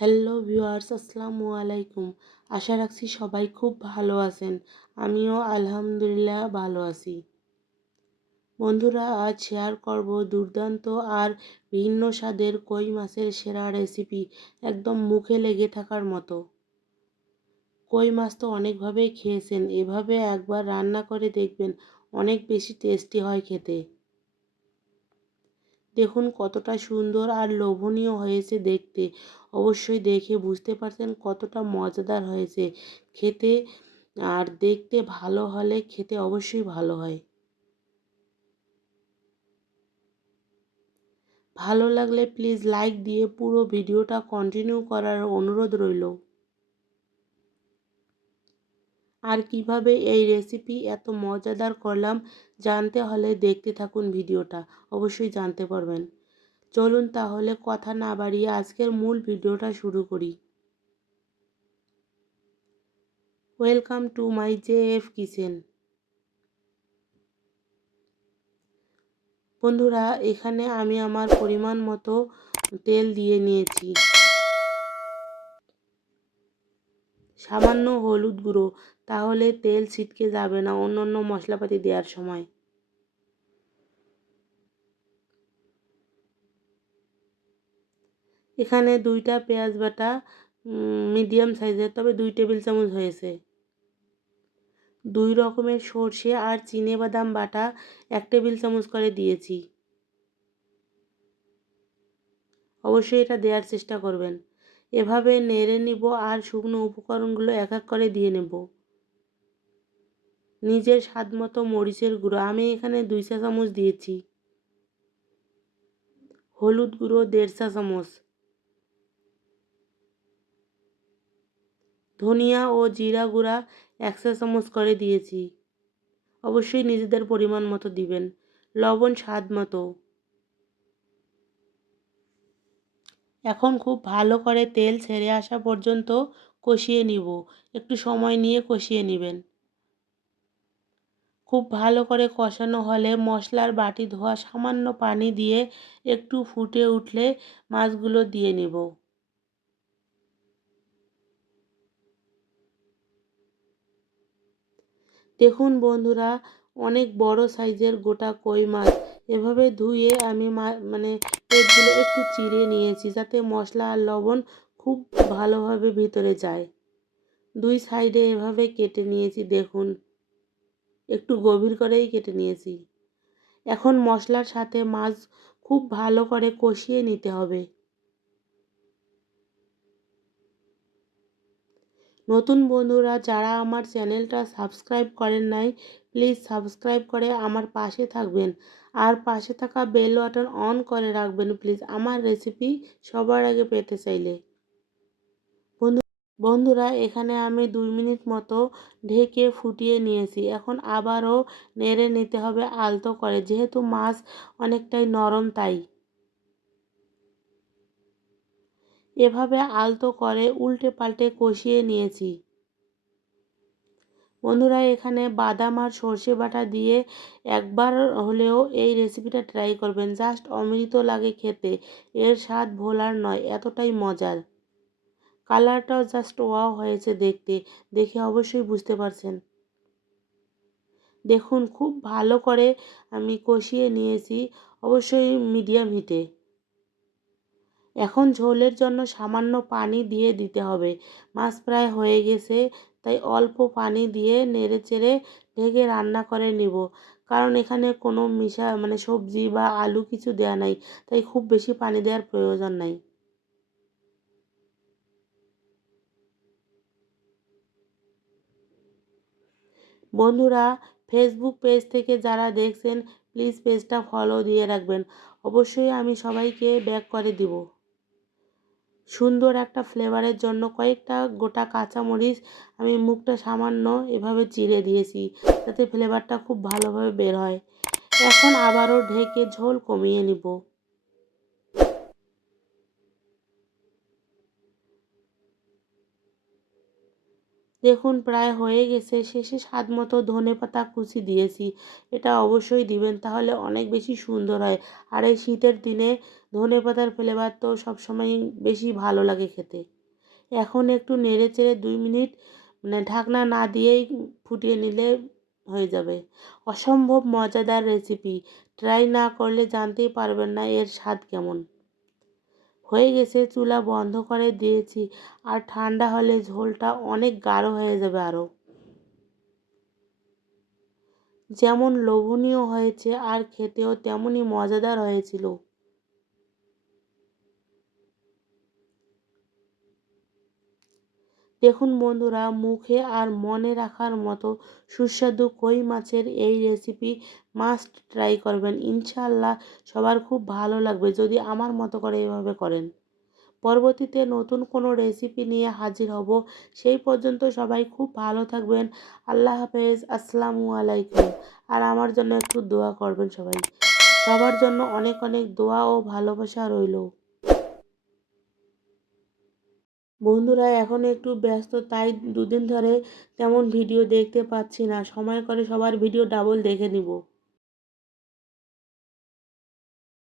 Hello viewers, আসসালামু আলাইকুম। আশা রাখছি সবাই খুব ভালো আছেন। আমিও আলহামদুলিল্লাহ ভালো আছি। বন্ধুরা, আজ শেয়ার করব দুর্দান্ত আর ভিন্ন স্বাদের কই মাছের সেরা রেসিপি, একদম মুখে লেগে থাকার মতো। কই মাছ তো অনেকভাবেই খেয়েছেন, এভাবে একবার রান্না করে দেখবেন, অনেক বেশি টেস্টি হয় খেতে। দেখুন কতটা সুন্দর আর লোভনীয় হয়েছে দেখতে। অবশ্যই দেখে বুঝতে পারছেন কতটা মজাদার হয়েছে। খেতে আর দেখতে ভালো হলে খেতে অবশ্যই ভালো হয়। ভালো লাগলে প্লিজ লাইক দিয়ে পুরো ভিডিওটা কন্টিনিউ করার অনুরোধ রইল। আর কীভাবে এই রেসিপি এত মজাদার করলাম জানতে হলে দেখতে থাকুন ভিডিওটা, অবশ্যই জানতে পারবেন। চলুন তাহলে কথা না বাড়িয়ে আজকের মূল ভিডিওটা শুরু করি। Welcome to my J F kitchen বন্ধুরা, এখানে আমি আমার পরিমাণ মতো তেল দিয়ে নিয়েছি। সামান্য হলুদ গুঁড়ো, তাহলে তেল ছিটকে যাবে না অন্য অন্য মশলাপাতি দেওয়ার সময়। এখানে দুইটা পেঁয়াজ বাটা মিডিয়াম সাইজের, তবে দুই টেবিল চামচ হয়েছে। দুই রকমের সর্ষে আর চিনে বাদাম বাটা এক টেবিল চামচ করে দিয়েছি। অবশ্যই এটা দেওয়ার চেষ্টা করবেন। এভাবে নেড়ে নিব আর শুকনো উপকরণগুলো এক এক করে দিয়ে নেব। নিজের স্বাদ মতো মরিচের গুঁড়ো। আমি এখানে দুই চা চামচ দিয়েছি। হলুদ গুঁড়ো, দেড় চা চামচ। ধনিয়া ও জিরা গুঁড়া এক চা চামচ করে দিয়েছি। অবশ্যই নিজেদের পরিমাণ মতো দিবেন। লবণ স্বাদ মতো। এখন খুব ভালো করে তেল ছেড়ে আসা পর্যন্ত কষিয়ে নিব। একটু সময় নিয়ে কষিয়ে নেবেন। খুব ভালো করে কষানো হলে মশলার বাটি ধোয়া সামান্য পানি দিয়ে একটু ফুটে উঠলে মাছগুলো দিয়ে নেব। দেখুন বন্ধুরা অনেক বড় সাইজের গোটা কই মাছ। এভাবে ধুয়ে আমি মানে পেটগুলো একটু চিড়ে নিয়েছি যাতে মশলা আর লবণ খুব ভালোভাবে ভিতরে যায়। দুই সাইডে এভাবে কেটে নিয়েছি, দেখুন। একটু গভীর করেই কেটে নিয়েছি। এখন মশলার সাথে মাছ খুব ভালো করে কষিয়ে নিতে হবে। নতুন বন্ধুরা, যারা আমার চ্যানেলটা সাবস্ক্রাইব করেন নাই প্লিজ সাবস্ক্রাইব করে আমার পাশে থাকবেন। আর পাশে থাকা বেল বাটন অন করে রাখবেন প্লিজ। আমার রেসিপি সবার আগে পেতে চাইলে। বন্ধু, বন্ধুরা, এখানে আমি দুই মিনিট মতো ঢেকে ফুটিয়ে নিয়েছি। এখন আবারও নেড়ে নিতে হবে আলতো করে। যেহেতু মাছ অনেকটাই নরম, তাই। এভাবে আলতো করে উল্টে পাল্টে কষিয়ে নিয়েছি। বন্ধুরা, এখানে বাদাম আর সর্ষে বাটা দিয়ে একবার হলেও এই রেসিপিটা ট্রাই করবেন। জাস্ট অমৃত লাগে খেতে। এর স্বাদ ভোলার নয়, এতটাই মজার। কালারটাও জাস্ট ওয়াও হয়েছে দেখতে। দেখে অবশ্যই বুঝতে পারছেন। দেখুন, খুব ভালো করে আমি কষিয়ে নিয়েছি, অবশ্যই মিডিয়াম হিটে এখন ঝোলের জন্য সামান্য পানি দিয়ে দিতে হবে। মাছ প্রায় হয়ে গেছে। তাই অল্প পানি দিয়ে নেড়ে চেড়ে ঢেকে রান্না করে নিব। কারণ এখানে কোনো মিশা মানে সবজি বা আলু কিছু দেওয়া নাই, তাই খুব বেশি পানি দেওয়ার প্রয়োজন নাই। বন্ধুরা ফেসবুক পেজ থেকে যারা দেখছেন প্লিজ পেজটা ফলো দিয়ে রাখবেন। অবশ্যই আমি সবাইকে ব্যাক করে দিব। সুন্দর একটা ফ্লেভারের জন্য কয়েকটা গোটা কাঁচামরিচ আমি মুখটা সামান্য এভাবে চিড়ে দিয়েছি, যাতে ফ্লেভারটা খুব ভালোভাবে বের হয়। এখন আবারও ঢেকে ঝোল কমিয়ে নিব। দেখুন, প্রায় হয়ে গেছে। শেষে স্বাদ মতো ধনে পাতা কুচি দিয়েছি। এটা অবশ্যই দিবেন, তাহলে অনেক বেশি সুন্দর হয়। আর এই শীতের দিনে ধনে পাতার ফ্লেভার তো সবসময় বেশি ভালো লাগে খেতে। এখন একটু নেড়ে চেড়ে দুই মিনিট মানে ঢাকনা না দিয়েই ফুটিয়ে নিলে হয়ে যাবে। অসম্ভব মজাদার রেসিপি ট্রাই না করলে জানতেই পারবেন না এর স্বাদ কেমন। হয়ে গেছে, চুলা বন্ধ করে দিয়েছি। আর ঠান্ডা হলে ঝোলটা অনেক গাঢ় হয়ে যাবে আরও যেমন লোভনীয় হয়েছে, আর খেতেও তেমনই মজাদার হয়েছিল। দেখুন বন্ধুরা, মুখে আর মনে রাখার মতো সুস্বাদু কই মাছের এই রেসিপি মাস্ট ট্রাই করবেন। ইনশাল্লাহ সবার খুব ভালো লাগবে যদি আমার মতো করে এভাবে করেন। পরবর্তীতে নতুন কোনো রেসিপি নিয়ে হাজির হব। সেই পর্যন্ত সবাই খুব ভালো থাকবেন। আল্লাহ হাফেজ। আসসালামু আলাইকুম। আর আমার জন্য একটু দোয়া করবেন সবাই। সবার জন্য অনেক অনেক দোয়া ও ভালোবাসা রইল। বন্ধুরা, এখন একটু ব্যস্ত, তাই দুদিন ধরে তেমন ভিডিও দেখতে পাচ্ছি না। সময় করে সবার ভিডিও ডাবল দেখে নিব।